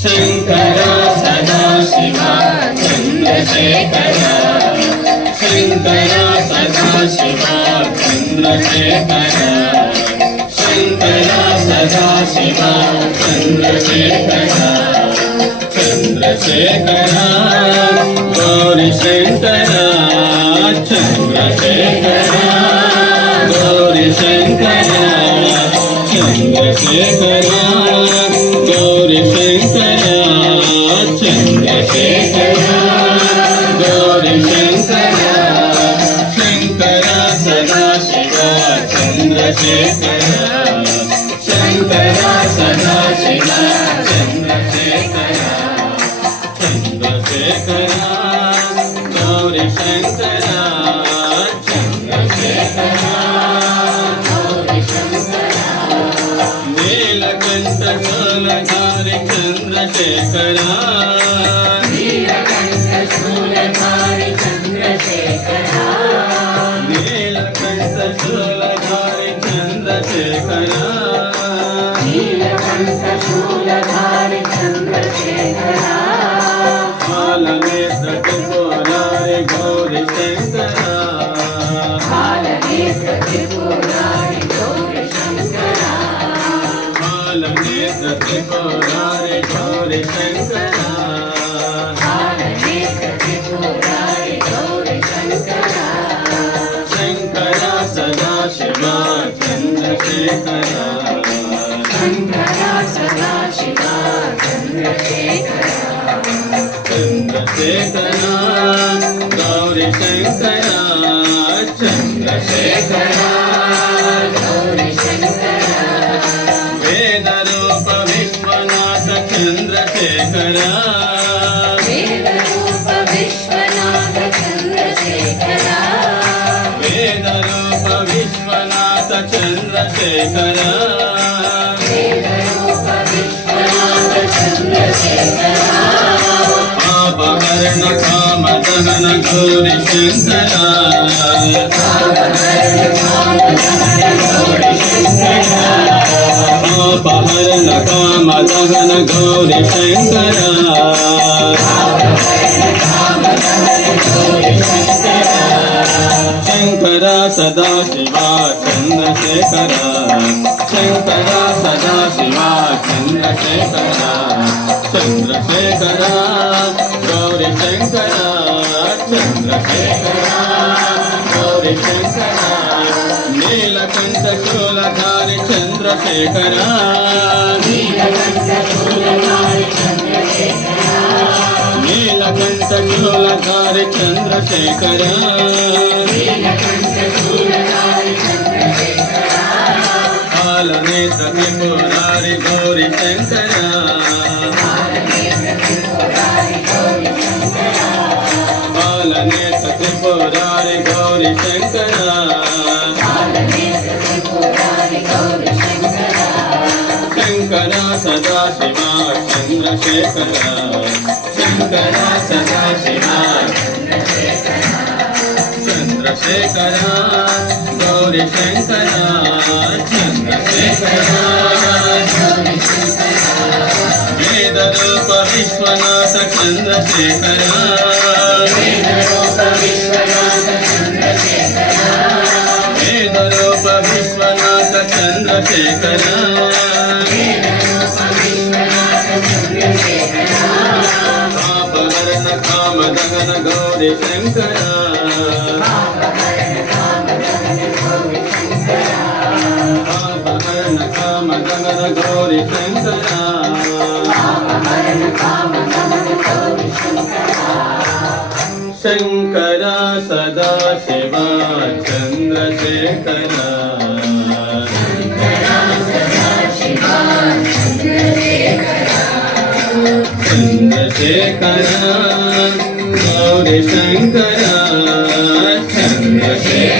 शंकर सदाशिव चंद्रशेखर शंकर सदाशिव चंद्रशेखर शंकर सदाशिव चंद्रशेखर चंद्रशेखर गौरी शंकर चंद्रशेखर गौरी शंकर चंद्रशेखर गौरी शंकर चंद्रशेखर गौरी शंकर शंकर सदाशिव चंद्रशेखर शंकर सदाशिव चंद्रशेखर चंद्रशेखर गौरी शंकर चंद्रशेखर गौरी शंकर नीलकंठ शूलधारी चंद्रशेखर नीलकंठ शूलधारी चंद्रशेखर नीलकंठ शूलधारी चंद्रशेखर नीलकंठ शूलधारी चंद्रशेखर कालनेत्र त्रिपुरारी गौरी शंकर कालनेत्र त्रिपुरारी गौरी शंकर कालनेत्र त्रिपुरारी गौरी शंकर कालनेत्र त्रिपुरारी गौरी शंकर शंकर सदाशिव चंद्रशेखर शंकर सदाशिव चंद्रशेखर चंद्रशेखर गौरी शंकर चंद्रशेखर गौरी शंकर वेद रूप विश्वनाथ चंद्रशेखर वेद रूप विश्वनाथ चंद्रशेखर वेद रूप विश्वनाथ चंद्रशेखर वेद रूप विश्वनाथ चंद्रशेखर अपहरण काम दहन गौरी शंकर अपहरण काम दहन गौरी शंकर अपहरण काम दहन गौरी शंकर शंकर सदाशिव चंद्रशेखर शंकर सदाशिव चंद्रशेखर चंद्रशेखर गौरी शंकर चंद्रशेखर गौरी शंकर नीलकंठ शूलधारी चंद्रशेखर नीलकंठ शूलधारी चंद्रशेखर नीलकंठ शूलधारी चंद्रशेखर नीलकंठ शूलधारी चंद्रशेखर कालनेत्र त्रिपुरारी गौरी शंकर कालनेत्र त्रिपुरारी गौरी शंकर कालनेत्र त्रिपुरारी गौरी शंकर कालनेत्र त्रिपुरारी गौरी शंकर शंकर सदाशिव चंद्रशेखर शंकर सदाशिव चंद्रशेखर गौरी शंकर चंद्रशेखर गौरी शंकर वेद रूप विश्वनाथ चंद्रशेखर वेद रूप विश्वनाथ चंद्रशेखर वेद रूप विश्वनाथ चंद्रशेखर वेद रूप विश्वनाथ चंद्रशेखर अपहरण काम दहन गौरी शंकर अपहरण काम दहन गौरी शंकर अपहरण काम दहन गौरी शंकर अपहरण काम दहन गौरी शंकर शंकर सदाशिव चंद्रशेखर शंकर सदाशिव चंद्रशेखर चंद्रशेखर गौरी शंकर चंद्रशेखर